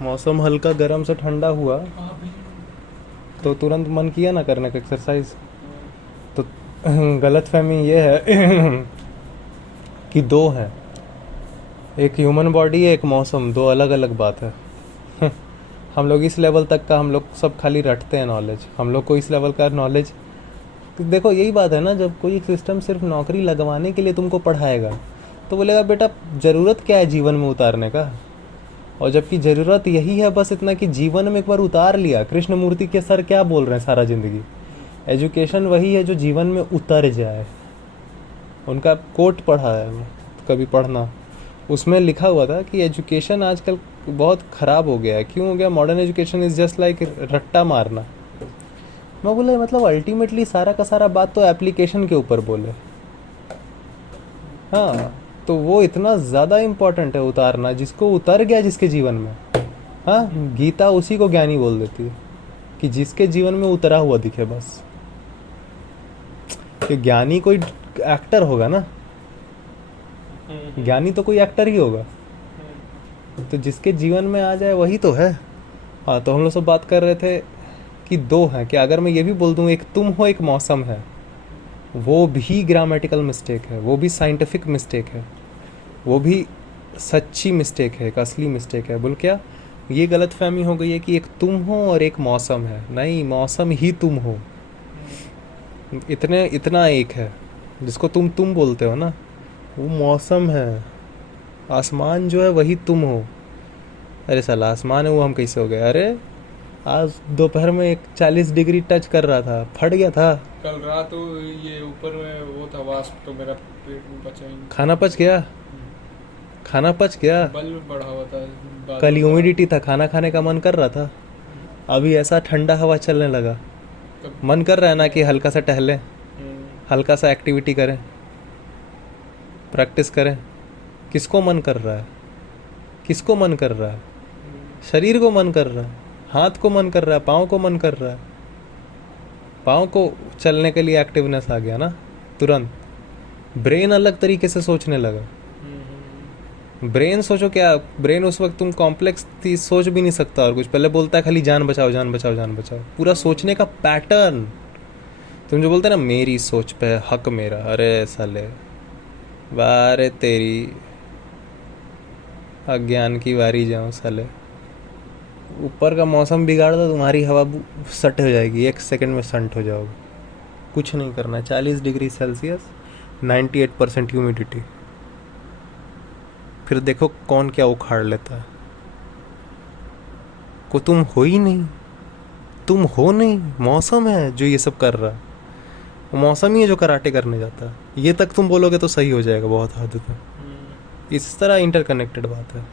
मौसम हल्का गर्म से ठंडा हुआ तो तुरंत मन किया ना करने का एक्सरसाइज। तो गलत फहमी ये है कि दो हैं, एक ह्यूमन बॉडी है, एक मौसम, दो अलग अलग बात है। हम लोग इस लेवल तक का हम लोग सब खाली रटते हैं नॉलेज, हम लोग को इस लेवल का नॉलेज। तो देखो यही बात है ना, जब कोई सिस्टम सिर्फ नौकरी लगवाने के लिए तुमको पढ़ाएगा तो बोलेगा बेटा ज़रूरत क्या है जीवन में उतारने का, और जबकि ज़रूरत यही है बस इतना कि जीवन में एक बार उतार लिया। कृष्णमूर्ति के सर क्या बोल रहे हैं सारा ज़िंदगी, एजुकेशन वही है जो जीवन में उतर जाए। उनका कोट पढ़ा है कभी पढ़ना, उसमें लिखा हुआ था कि एजुकेशन आजकल बहुत ख़राब हो गया है। क्यों हो गया? Modern education is just like रट्टा मारना। मैं बोला मतलब अल्टीमेटली सारा का सारा बात तो एप्लीकेशन के ऊपर बोले। हाँ, तो वो इतना ज़्यादा इम्पोर्टेंट है उतारना, जिसको उतर गया जिसके जीवन में। हाँ, गीता उसी को ज्ञानी बोल देती है कि जिसके जीवन में उतरा हुआ दिखे बस। कि ज्ञानी कोई एक्टर होगा ना, ज्ञानी तो कोई एक्टर ही होगा, तो जिसके जीवन में आ जाए वही तो है। हाँ, तो हम लोग सब बात कर रहे थे कि दो हैं। कि अगर मैं ये भी बोल दूँ एक तुम हो एक मौसम है, वो भी ग्रामेटिकल मिस्टेक है, वो भी साइंटिफिक मिस्टेक है, वो भी सच्ची मिस्टेक है, एक असली मिस्टेक है। बोल क्या? ये गलत फहमी हो गई है कि एक तुम हो और एक मौसम है। नहीं, मौसम ही तुम हो। इतना एक है जिसको तुम बोलते हो ना, वो मौसम है। आसमान जो है वही तुम हो। अरे साला आसमान है वो हम कैसे हो गए? अरे आज दोपहर में एक 40 डिग्री टच कर रहा था, फट गया था। कल रात तो ये ऊपर में वो था वास्प, तो मेरा पेट में बचा ही नहीं। खाना पच गया, खाना पच गया। बल्ब बढ़ा हुआ था, कल बादल था। ह्यूमिडिटी था, खाना खाने का मन कर रहा था। अभी ऐसा ठंडा हवा चलने लगा, तब मन कर रहा है ना कि हल्का सा टहलें, हम्म, हल्का सा एक्टिविटी करें, प्रैक्टिस करें। किसको मन कर रहा है? किसको मन कर रहा है? शरीर को मन कर रहा है, हाथ को मन कर रहा है, पाँव को मन कर रहा है। पाँव को चलने के लिए एक्टिवनेस आ गया ना तुरंत। ब्रेन अलग तरीके से सोचने लगा। ब्रेन सोचो क्या, ब्रेन उस वक्त तुम कॉम्प्लेक्स थी, सोच भी नहीं सकता और कुछ। पहले बोलता है खाली जान बचाओ जान बचाओ जान बचाओ। पूरा सोचने का पैटर्न, तुम जो बोलते हैं ना मेरी सोच पे हक मेरा, अरे साले बारे तेरी अज्ञान की वारी जाऊँ साले। ऊपर का मौसम बिगाड़ दो, तुम्हारी हवा सट हो जाएगी, 1 सेकंड में संट हो जाओगे। कुछ नहीं करना। 40 डिग्री सेल्सियस, 98% ह्यूमिडिटी, फिर देखो कौन क्या उखाड़ लेता है। को तुम हो ही नहीं, तुम हो नहीं, मौसम है जो ये सब कर रहा है। वो मौसम ही है जो कराटे करने जाता है। ये तक तुम बोलोगे तो सही हो जाएगा बहुत हद तक। इस तरह इंटरकनेक्टेड बात है।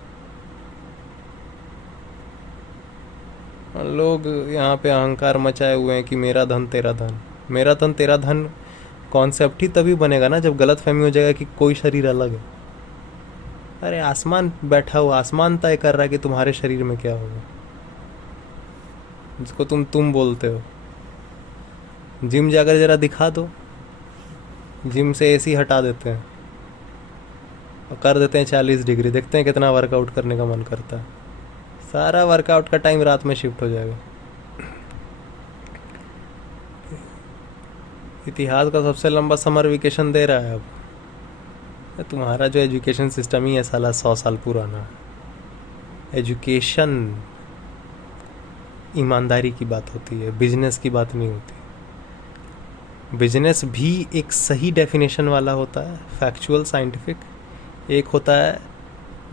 लोग यहाँ पे अहंकार मचाए हुए हैं कि मेरा धन तेरा धन, मेरा धन तेरा धन कॉन्सेप्ट ही तभी बनेगा ना जब गलत फहमी हो जाएगा कि कोई शरीर अलग है। अरे आसमान बैठा हुआ, आसमान तय कर रहा है कि तुम्हारे शरीर में क्या होगा, जिसको तुम बोलते हो। जिम जाकर जरा दिखा दो, जिम से एसी हटा देते हैं और कर देते हैं 40 डिग्री, देखते हैं कितना वर्कआउट करने का मन करता है। सारा वर्कआउट का टाइम रात में शिफ्ट हो जाएगा। इतिहास का सबसे लंबा समर वेकेशन दे रहा है अब। तुम्हारा जो एजुकेशन सिस्टम ही है साला 100 साल पुराना। एजुकेशन ईमानदारी की बात होती है, बिजनेस की बात नहीं होती। बिजनेस भी एक सही डेफिनेशन वाला होता है, फैक्चुअल साइंटिफिक। एक होता है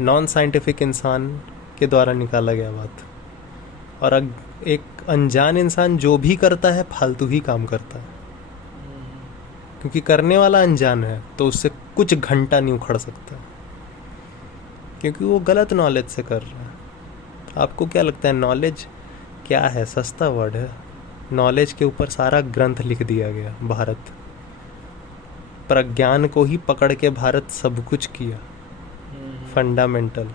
नॉन साइंटिफिक इंसान के द्वारा निकाला गया बात। और एक अनजान इंसान जो भी करता है फालतू ही काम करता है, क्योंकि करने वाला अनजान है तो उससे कुछ घंटा नहीं उखड़ सकता, क्योंकि वो गलत नॉलेज से कर रहा है। आपको क्या लगता है नॉलेज क्या है? सस्ता वर्ड है। नॉलेज के ऊपर सारा ग्रंथ लिख दिया गया। भारत प्रज्ञान को ही पकड़ के भारत सब कुछ किया। फंडामेंटल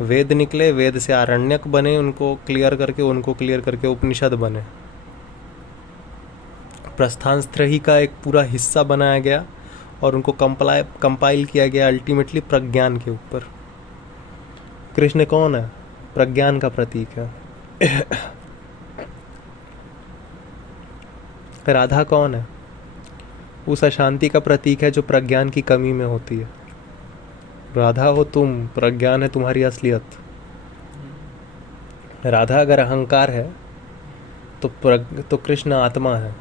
वेद निकले, वेद से आरण्यक बने, उनको क्लियर करके उपनिषद बने। प्रस्थानत्रयी का एक पूरा हिस्सा बनाया गया और उनको कंपाइल किया गया अल्टीमेटली प्रज्ञान के ऊपर। कृष्ण कौन है? प्रज्ञान का प्रतीक है। राधा कौन है? उस अशांति का प्रतीक है जो प्रज्ञान की कमी में होती है। राधा हो तुम, प्रज्ञान है तुम्हारी असलियत। राधा अगर अहंकार है तो कृष्ण आत्मा है।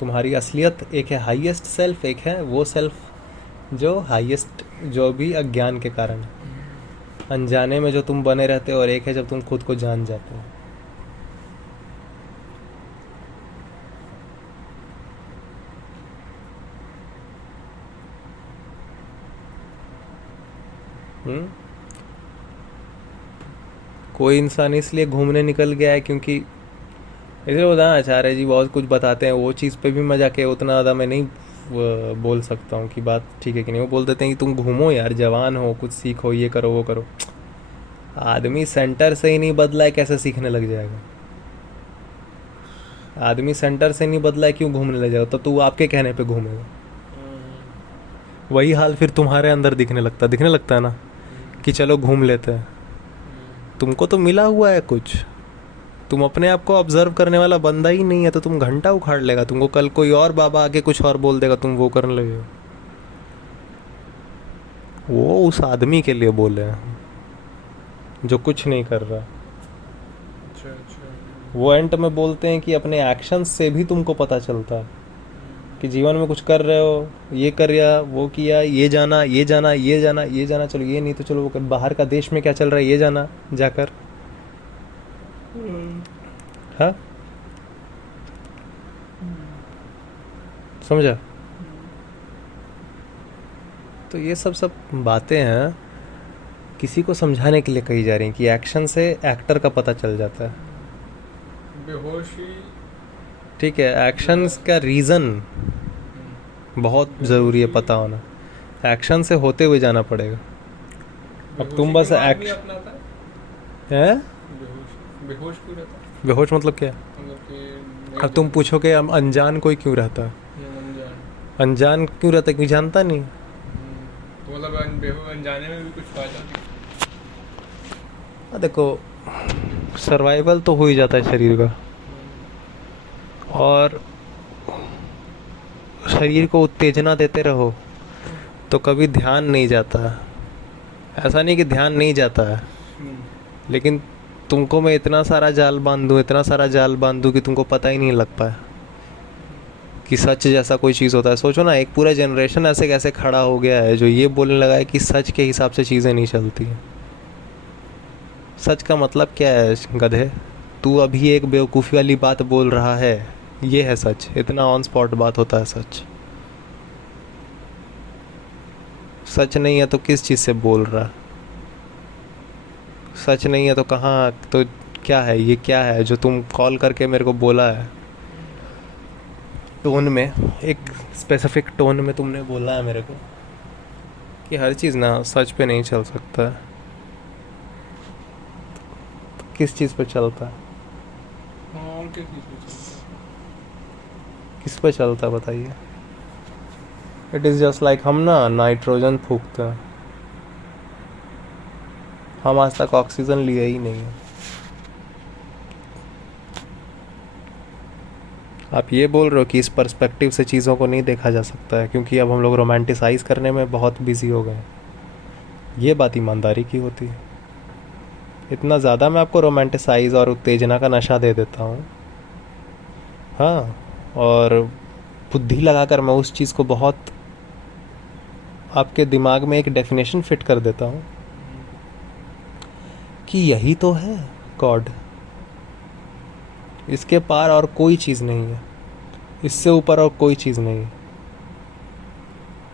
तुम्हारी असलियत एक है हाईएस्ट सेल्फ, एक है वो सेल्फ जो हाईएस्ट, जो भी अज्ञान के कारण है, अनजाने में जो तुम बने रहते हो, और एक है जब तुम खुद को जान जाते हो। कोई इंसान इसलिए घूमने निकल गया है क्योंकि इसलिए बोला आचार्य जी बहुत कुछ बताते हैं, वो चीज़ पे भी मजाक है, उतना ज़्यादा मैं नहीं बोल सकता हूँ कि बात ठीक है कि नहीं। वो बोल देते हैं कि तुम घूमो यार, जवान हो, कुछ सीखो, ये करो वो करो। आदमी सेंटर से ही नहीं बदला है, कैसे सीखने लग जाएगा? आदमी सेंटर से नहीं बदला है, क्यों घूमने लग जाएगा? तो तू आपके कहने पे घूमेगा। वही हाल फिर तुम्हारे अंदर दिखने लगता है ना कि चलो घूम लेते हैं। तुमको तो मिला हुआ है कुछ, तुम अपने आप को ऑब्जर्व करने वाला बंदा ही नहीं है, तो तुम घंटा उखाड़ लेगा। तुमको कल कोई और बाबा आके कुछ और बोल देगा, तुम वो करने लगेगा। वो उस आदमी के लिए बोले हैं जो कुछ नहीं कर रहा। अच्छा अच्छा। वो एंड में बोलते हैं कि अपने एक्शंस से भी तुमको पता चलता है कि जीवन में कुछ कर रहे हो, ये कर या वो किया, ये जाना ये जाना ये जाना ये जाना, चलो ये नहीं तो चलो वो कर, बाहर का देश में क्या चल रहा है ये जाना जाकर। हाँ, समझा? तो ये सब बातें हैं किसी को समझाने के लिए कही जा रही हैं कि एक्शन से एक्टर का पता चल जाता है। बेहोशी। ठीक है, एक्शंस का रीज़न बहुत ज़रूरी है पता होना। एक्शन से होते हुए जाना पड़ेगा। अब तुम बस हैं बेहोश क्यों रहता है? बेहोश मतलब क्या? मतलब कि अब तुम पूछो कि हम अनजान कोई क्यों रहता है? अनजान क्यों रहता है? क्यों जानता नहीं? तो मतलब अनजाने में भी कुछ फायदा नहीं। देखो, सर्वाइवल तो हो ही जाता है शरीर का, और शरीर को उत्तेजना देते रहो तो कभी ध्यान नहीं जाता। ऐसा नहीं कि ध्यान नहीं जाता है, लेकिन तुमको मैं इतना सारा जाल बांध दूँ कि तुमको पता ही नहीं लग पाए कि सच जैसा कोई चीज़ होता है। सोचो ना, एक पूरा जनरेशन ऐसे कैसे खड़ा हो गया है जो ये बोलने लगा है कि सच के हिसाब से चीज़ें नहीं चलती हैं। सच का मतलब क्या है गधे? तू अभी एक बेवकूफ़ी वाली बात बोल रहा है, ये है सच। इतना ऑन स्पॉट बात होता है सच। सच नहीं है तो किस चीज़ से बोल रहा? सच नहीं है तो कहाँ, तो क्या है? ये क्या है जो तुम कॉल करके मेरे को बोला है? टोन में, एक स्पेसिफिक टोन में तुमने बोला है मेरे को कि हर चीज़ ना सच पे नहीं चल सकता है। तो किस चीज़ पे चलता है? और किस चीज़ पे चलता है? किस पे चलता है बताइए? इट इज़ जस्ट लाइक हम ना नाइट्रोजन फूकते हैं, हम आज तक ऑक्सीजन लिए ही नहीं है। आप ये बोल रहे हो कि इस पर्सपेक्टिव से चीज़ों को नहीं देखा जा सकता है क्योंकि अब हम लोग रोमांटिसाइज़ करने में बहुत बिजी हो गए हैं। ये बात ईमानदारी की होती है। इतना ज़्यादा मैं आपको रोमांटिसाइज़ और उत्तेजना का नशा दे देता हूँ, हाँ, और बुद्धि लगाकर मैं उस चीज़ को बहुत आपके दिमाग में एक डेफिनेशन फिट कर देता हूँ कि यही तो है गॉड, इसके पार और कोई चीज़ नहीं है, इससे ऊपर और कोई चीज़ नहीं है।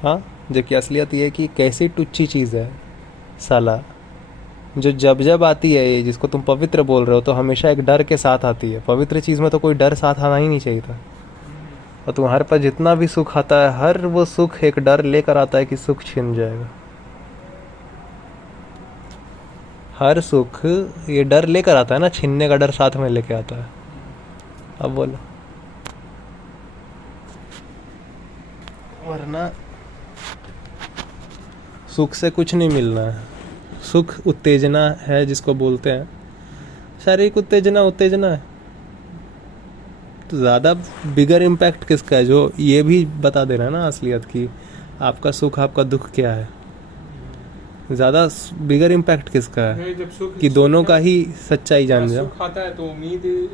हाँ, जबकि असलियत ये है कि कैसी टुच्ची चीज़ है साला, जो जब जब आती है, ये जिसको तुम पवित्र बोल रहे हो, तो हमेशा एक डर के साथ आती है। पवित्र चीज़ में तो कोई डर साथ आना ही नहीं चाहिए था। और तुम्हारे पास जितना भी सुख आता है, हर वो सुख एक डर लेकर आता है कि सुख छिन जाएगा। हर सुख ये डर लेकर आता है ना, छीनने का डर साथ में लेके आता है। अब बोलो, वरना सुख से कुछ नहीं मिलना है। सुख उत्तेजना है जिसको बोलते हैं, शारीरिक उत्तेजना उत्तेजना है। तो ज़्यादा बिगर इम्पैक्ट किसका है, जो ये भी बता दे रहा है ना असलियत की आपका सुख आपका दुख क्या है। ज़्यादा बिगर इम्पैक्ट किसका है नहीं, जब सुख कि दोनों का ही सच्चाई जान जाओ। सुख आता है तो उम्मीद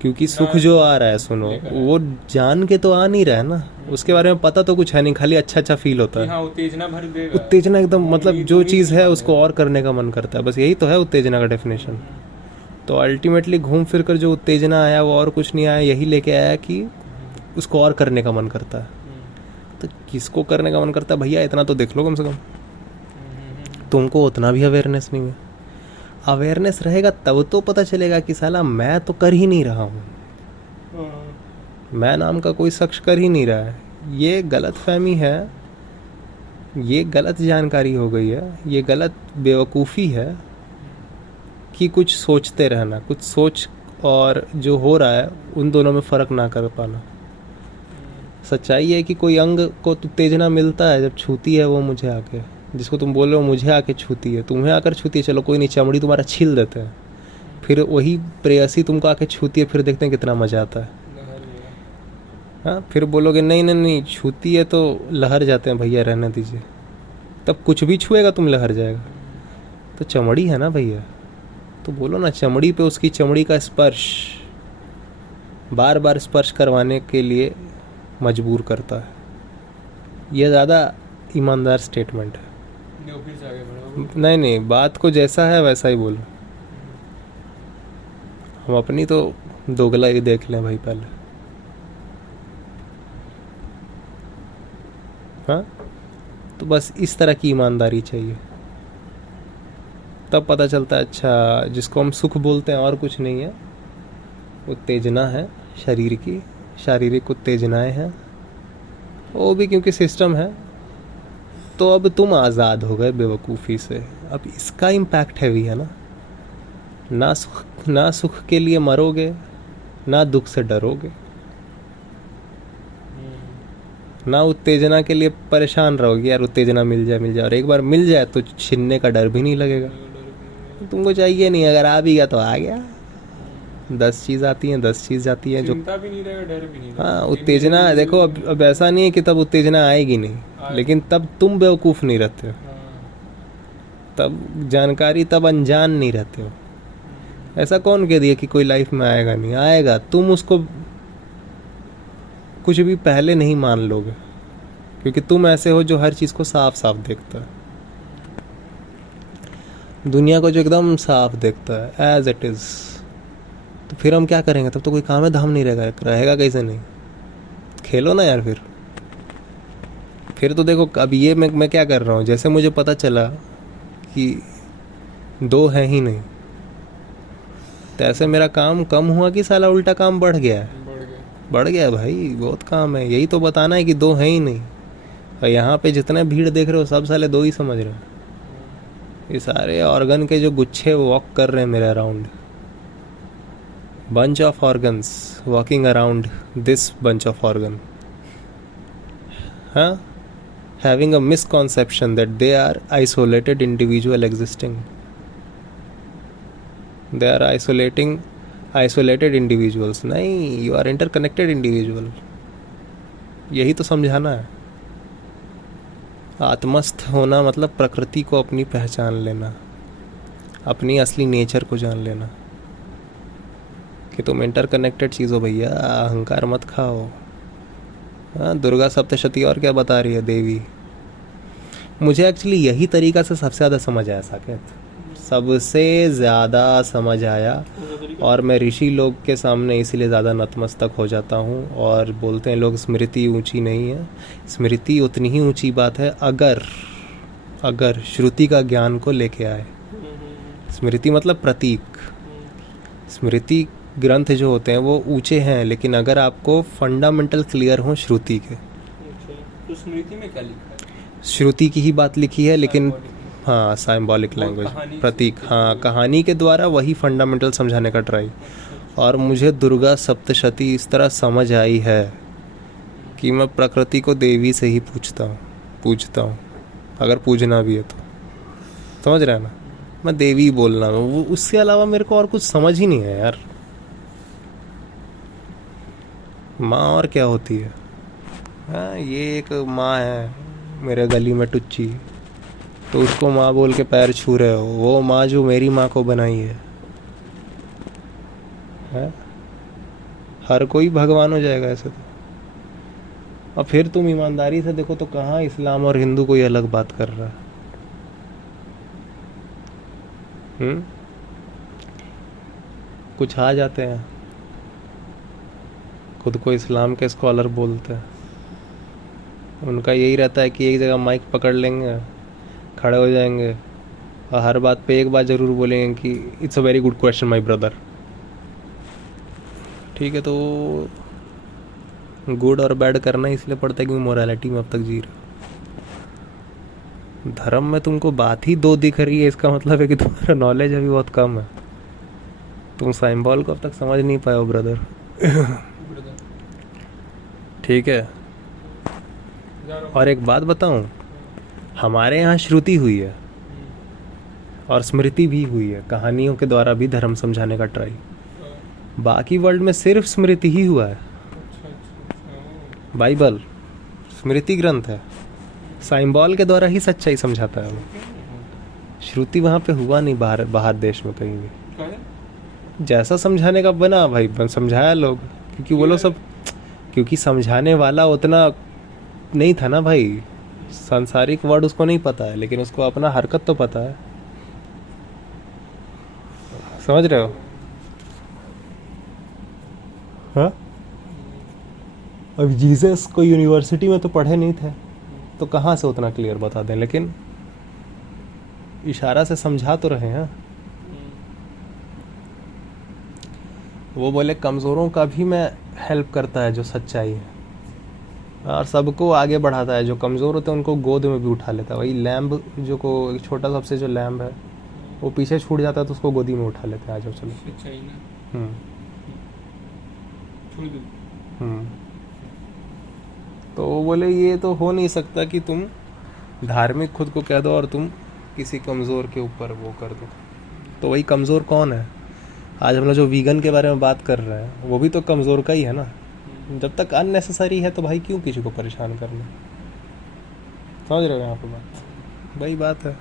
क्योंकि सुख जो आ रहा है सुनो, वो जान के तो आ नहीं रहा है ना, उसके बारे में पता तो कुछ है नहीं, खाली अच्छा अच्छा फील होता कि है। हाँ उत्तेजना भर देगा। उत्तेजना एकदम मतलब उम्मीद- जो उम्मीद चीज़ नहीं है मानेगा। उसको और करने का मन करता है, बस यही तो है उत्तेजना का डेफिनेशन। तो अल्टीमेटली घूम फिर कर जो उत्तेजना आया वो और कुछ नहीं आया, यही लेके आया कि उसको और करने का मन करता है। तो किसको करने का मन करता है भैया, इतना तो देख लो कम से कम। तुमको उतना भी अवेयरनेस नहीं है। अवेयरनेस रहेगा तब तो पता चलेगा कि साला मैं तो कर ही नहीं रहा हूँ, मैं नाम का कोई शख्स कर ही नहीं रहा है। ये गलत फहमी है, ये गलत जानकारी हो गई है, ये गलत बेवकूफ़ी है कि कुछ सोचते रहना, कुछ सोच और जो हो रहा है उन दोनों में फ़र्क ना कर पाना। सच्चाई है कि कोई अंग को उत्तेजना मिलता है जब छूती है वो मुझे आके, जिसको तुम बोल रहे हो मुझे आके छूती है, तुम्हें आकर छूती है, चलो कोई नहीं, चमड़ी तुम्हारा छील देते हैं, फिर वही प्रेयसी तुमको आके छूती है, फिर देखते हैं कितना मज़ा आता है। हाँ, फिर बोलोगे नहीं नहीं नहीं छूती है तो लहर जाते हैं भैया, रहने दीजिए, तब कुछ भी छुएगा तुम लहर जाएगा। तो चमड़ी है ना भैया, तो बोलो ना, चमड़ी पे उसकी चमड़ी का स्पर्श बार बार स्पर्श करवाने के लिए मजबूर करता है। यह ज़्यादा ईमानदार स्टेटमेंट है। फिर से आगे बढ़ो। नहीं नहीं, बात को जैसा है वैसा ही बोलो। हम अपनी तो दोगला ही देख लें भाई पहले। हाँ, तो बस इस तरह की ईमानदारी चाहिए, तब पता चलता है अच्छा जिसको हम सुख बोलते हैं और कुछ नहीं है, उत्तेजना है शरीर की, शारीरिक उत्तेजनाएं हैं, वो भी क्योंकि सिस्टम है। तो अब तुम आज़ाद हो गए बेवकूफ़ी से, अब इसका इम्पैक्ट हैवी है ना सुख के लिए मरोगे, ना दुख से डरोगे, ना उत्तेजना के लिए परेशान रहोगे यार उत्तेजना मिल जाए, और एक बार मिल जाए तो छीनने का डर भी नहीं लगेगा। तुमको चाहिए नहीं, अगर आ भी गया तो आ गया, 10 चीज़ आती हैं 10 चीज़ जाती हैं जो। चिंता भी नहीं रहेगा, डर भी नहीं रहेगा। हाँ, उत्तेजना देखो, अब ऐसा नहीं है कि तब उत्तेजना आएगी नहीं, लेकिन तब तुम बेवकूफ़ नहीं रहते हो, तब जानकारी, तब अनजान नहीं रहते हो। ऐसा कौन कह दिया कि कोई लाइफ में आएगा नहीं, आएगा, तुम उसको कुछ भी पहले नहीं मान लोगे, क्योंकि तुम ऐसे हो जो हर चीज़ को साफ साफ देखता है, दुनिया को जो एकदम साफ देखता है एज इट इज़। तो फिर हम क्या करेंगे, तब तो कोई काम है धाम नहीं रहेगा कैसे नहीं। खेलो ना यार फिर तो देखो, अब ये मैं क्या कर रहा हूँ, जैसे मुझे पता चला कि 2 है ही नहीं, तो ऐसे मेरा काम कम हुआ कि साला उल्टा काम बढ़ गया है। बढ़ गया भाई, बहुत काम है, यही तो बताना है कि 2 है ही नहीं। और यहाँ पे जितने भीड़ देख रहे हो सब साले 2 ही समझ रहे हो। ये सारे ऑर्गन के जो गुच्छे वॉक कर रहे हैं मेरे around, bunch of organs walking around this bunch of organ, huh? Having a misconception that they are isolated individual existing. They are isolated individuals. नहीं, you are interconnected individual. यही तो समझाना है। आत्मस्थ होना मतलब प्रकृति को अपनी पहचान लेना, अपनी असली नेचर को जान लेना कि तुम इंटरकनेक्टेड चीज़ हो भैया, अहंकार मत खाओ। हाँ, दुर्गा सप्तशती और क्या बता रही है देवी। मुझे एक्चुअली यही तरीका से सबसे ज़्यादा समझ आया साकेत, सबसे ज़्यादा समझ आया, और मैं ऋषि लोग के सामने इसीलिए ज़्यादा नतमस्तक हो जाता हूँ। और बोलते हैं लोग स्मृति ऊंची नहीं है, स्मृति उतनी ही ऊंची बात है अगर श्रुति का ज्ञान को लेके आए। स्मृति मतलब प्रतीक, स्मृति ग्रंथ जो होते हैं वो ऊंचे हैं, लेकिन अगर आपको फंडामेंटल क्लियर हो श्रुति के। तो स्मृति में क्या लिखा है? श्रुति की ही बात लिखी है, लेकिन हाँ साइम्बॉलिक लैंग्वेज, प्रतीक, हाँ कहानी के द्वारा वही फंडामेंटल समझाने का ट्राई। और मुझे दुर्गा सप्तशती इस तरह समझ आई है कि मैं प्रकृति को देवी से ही पूछता हूँ, अगर पूजना भी है तो। समझ रहे हैं ना? मैं देवी बोलना वो, उसके अलावा मेरे को और कुछ समझ ही नहीं है यार। माँ और क्या होती है? हाँ, ये एक माँ है मेरे गली में टुच्ची, तो उसको माँ बोल के पैर छू रहे हो। वो माँ जो मेरी माँ को बनाई है? हर कोई भगवान हो जाएगा ऐसे तो। और फिर तुम ईमानदारी से देखो तो कहाँ इस्लाम और हिंदू कोई अलग बात कर रहा है? कुछ आ जाते हैं खुद को इस्लाम के स्कॉलर बोलते हैं, उनका यही रहता है कि एक जगह माइक पकड़ लेंगे, खड़े हो जाएंगे और हर बात पे एक बात ज़रूर बोलेंगे कि it's a very good question my brother. ठीक है, तो गुड और बैड करना इसलिए पड़ता है क्योंकि मोरालिटी में अब तक जी रहे हो। धर्म में तुमको बात ही दो दिख रही है, इसका मतलब है कि तुम्हारा नॉलेज अभी बहुत कम है। तुम साइम्बॉल को अब तक समझ नहीं पाए हो ब्रदर। ठीक है, और एक बात बताऊं, हमारे यहाँ श्रुति हुई है और स्मृति भी हुई है, कहानियों के द्वारा भी धर्म समझाने का ट्राई। बाकी वर्ल्ड में सिर्फ स्मृति ही हुआ है। बाइबल स्मृति ग्रंथ है, साइम्बॉल के द्वारा ही सच्चाई समझाता है वो। श्रुति वहाँ पे हुआ नहीं बाहर देश में कहीं भी। जैसा समझाने का बना भाई समझाया लोग, क्योंकि वो लोग सब, क्योंकि समझाने वाला उतना नहीं था ना भाई, सांसारिक वर्ड उसको नहीं पता है, लेकिन उसको अपना हरकत तो पता है। समझ रहे हो? हाँ, अब जीसस को यूनिवर्सिटी में तो पढ़े नहीं थे, तो कहाँ से उतना क्लियर बता दें, लेकिन इशारा से समझा तो रहे हैं। वो बोले कमज़ोरों का भी मैं हेल्प करता है जो सच्चाई है, और सबको आगे बढ़ाता है। जो कमज़ोर होते हैं उनको गोद में भी उठा लेता है। वही लैम्ब जो को एक छोटा सबसे जो लैम्ब है वो पीछे छूट जाता है तो उसको गोदी में उठा लेते हैं, आ जाओ चलो। तो वो बोले ये तो हो नहीं सकता कि तुम धार्मिक खुद को कह दो और तुम किसी कमज़ोर के ऊपर वो कर दो। तो वही कमज़ोर कौन है? आज हम लोग जो वीगन के बारे में बात कर रहे हैं वो भी तो कमज़ोर का ही है ना। जब तक अननेसेसरी है तो भाई क्यों किसी को परेशान करना? समझ रहे हो यहाँ पे बात? वही बात है।